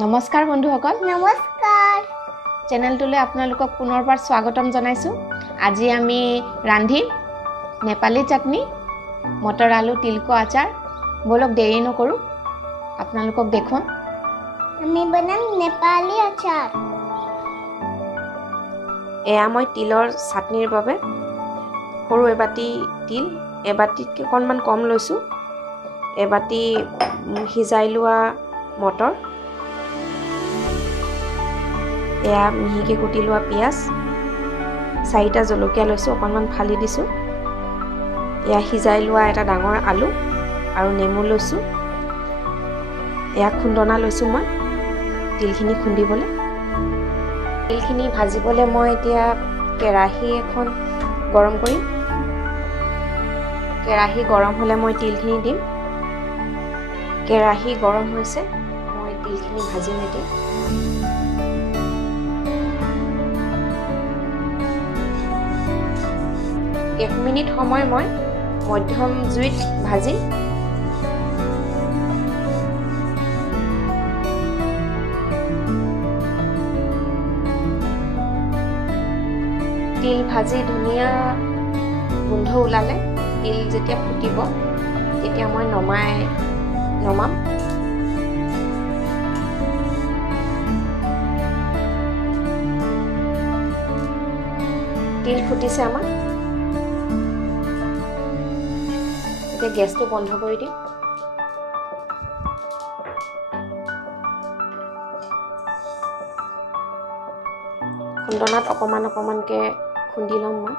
নমস্কাৰ বন্ধুসকল নমস্কাৰ চেনেলটোলৈ আপোনালোকক পুনৰবাৰ স্বাগতম জনাইছো আজি আমি ৰান্ধিম নেপালী চাটনি মটৰ আলু তিলকো আচাৰ বলক দেৰি নকৰো আপোনালোকক দেখুৱাম আমি বনাম নেপালী আচাৰ এয়া মই তিলৰ চাটনিৰ বাবে সৰু এবাটি তিল এবাটিতকৈ অকণমান কম লৈছো এবাটি সিজাই লোৱা মটৰ এয়া মিহিকে কুটি লোৱা পিয়াজ চাৰিটা জলকীয়া লৈছো অকণমান ফালি দিছো এয়া সিজাই লোৱা এটা ডাঙৰ আলু আৰু নেমু লৈছো এয়া খুন্দনা লৈছো মই তিলখিনি খুন্দিবলৈ তিলখিনি ভাজিবলৈ মই এতিয়া কেৰাহী এখন গৰম কৰিম কেৰাহী গৰম হ'লে মই তিলখিনি দিম কেৰাহী গৰম হৈছে মই তিলখিনি ভাজি নিদিম এক মিনিট সময় মই মধ্যম জুইত ভাজিম তিল ভাজি ধুনীয়া গোন্ধ ওলালে তিল যেতিয়া ফুটিব তেতিয়া মই নমাম তিল ফুটিছে আমাৰ এতিয়া গেছটো বন্ধ কৰি দিম খুন্দনাত অকমানকে খুন্দি ল'ম মই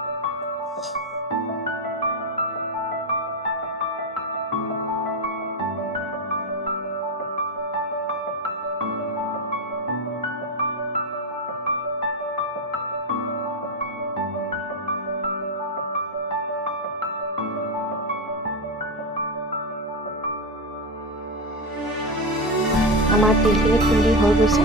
আমাৰ তিলখিনি খুন্দি হৈ গৈছে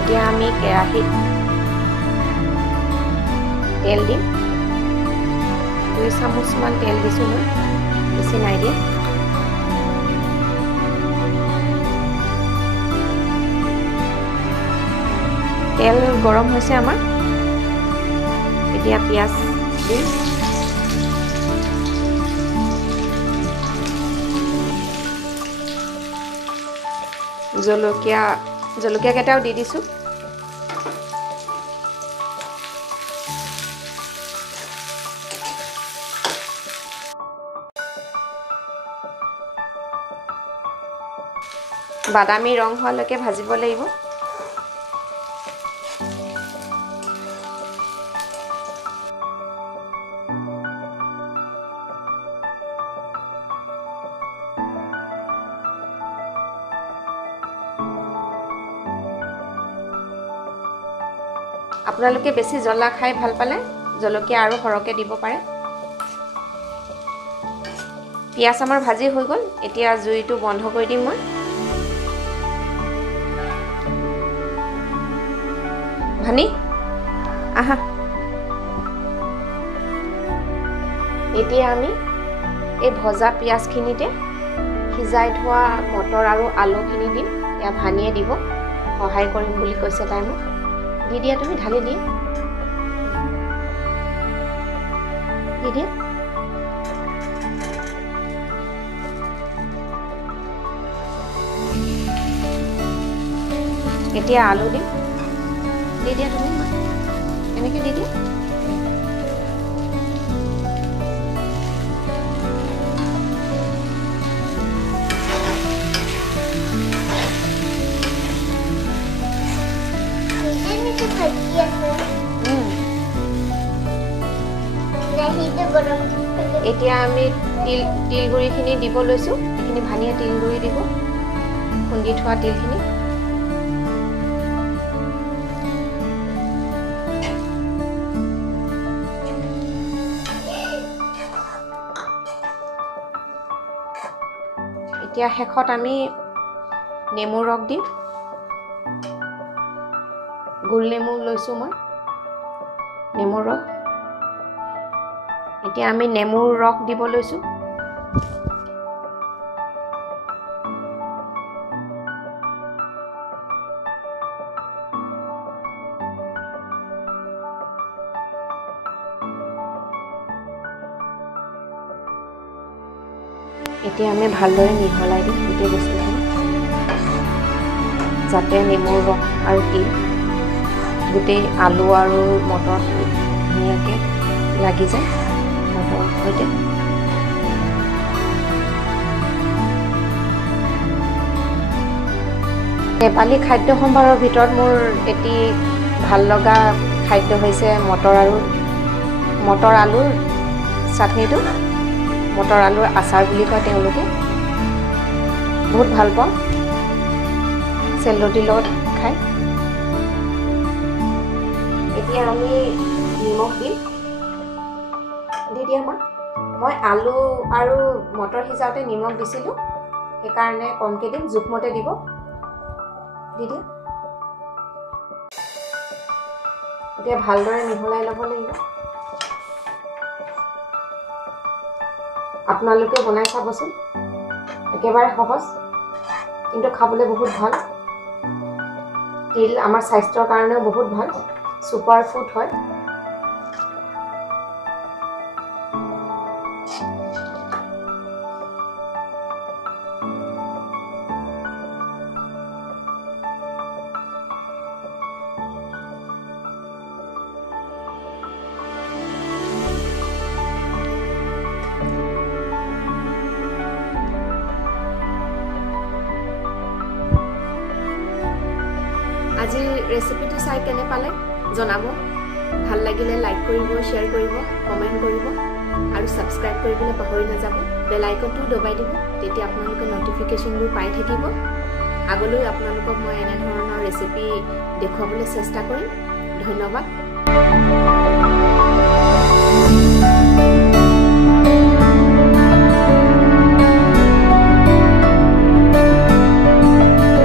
এতিয়া আমি কেৰাহীত তেল দিম 2 চামুচমান তেল দিছোঁ মই বেছি নাই দিয়া তেল গৰম হৈছে আমাৰ এতিয়া পিয়াজ দিম জলকীয়া কেইটাও দি দিছোঁ বাদামী ৰং হোৱালৈকে ভাজিব লাগিব আপোনালোকে বেছি জ্বলা খাই ভাল পালে জলকীয়া আৰু সৰহকৈ দিব পাৰে পিয়াজ আমাৰ ভাজি হৈ গ'ল এতিয়া জুইটো বন্ধ কৰি দিম মই ভানি আহা এতিয়া আমি এই ভজা পিয়াজখিনিতে সিজাই থোৱা মটৰ আৰু আলুখিনি দিম এয়া ভানিয়ে দিব সহায় কৰিম বুলি কৈছে তাই মোক দি দিয়া তুমি ঢালি দিয়া দি দিয়া এতিয়া আলু দিম দি দিয়া তুমি এনেকৈ দি দিয়া এতিয়া আমি তিল গুড়িখিনি দিব লৈছোঁ এইখিনি ভানিয়ে তিল গুড়ি দিব খুন্দি থোৱা তিলখিনি এতিয়া শেষত আমি নেমুৰ ৰস দিম গোল নেমু লৈছোঁ মই নেমুৰ ৰস এতিয়া আমি নেমুৰ ৰস দিব লৈছোঁ এতিয়া আমি ভালদৰে মিহলাই দিম গোটেই বস্তুখিনি যাতে নেমুৰ ৰস আৰু তিল গোটেই আলু আৰু মটৰ ধুনীয়াকৈ লাগি যায় মটৰৰ সৈতে নেপালী খাদ্য সম্ভাৰৰ ভিতৰত মোৰ এটি ভাল লগা খাদ্য হৈছে মটৰ আলুৰ চাটনিটো মটৰ আলুৰ আচাৰ বুলি কয় তেওঁলোকে বহুত ভাল পাওঁ চেলটিৰ লগত খাই এতিয়া আমি নিমখ দিম দি দিয়া মই আলু আৰু মটৰ সিজাওঁতে নিমখ দিছিলোঁ সেইকাৰণে কমকৈ দিম জোখমতে দিব দি দিয়া এতিয়া ভালদৰে মিহলাই ল'ব লাগিব আপোনালোকে বনাই চাবচোন একেবাৰে সহজ কিন্তু খাবলৈ বহুত ভাল তিল আমাৰ স্বাস্থ্যৰ কাৰণেও বহুত ভাল সুপাৰ ফুড হয় আজিৰ ৰেচিপিটো চাই কেনে পালে জনাব ভাল লাগিলে লাইক কৰিব শ্বেয়াৰ কৰিব কমেণ্ট কৰিব আৰু ছাবস্ক্ৰাইব কৰিবলৈ পাহৰি নাযাব বেল আইকনটো দবাই দিব তেতিয়া আপোনালোকে নটিফিকেশ্যনবোৰ পাই থাকিব আগলৈ আপোনালোকক মই এনে ধৰণৰ ৰেচিপি দেখুৱাবলৈ চেষ্টা কৰিম ধন্যবাদ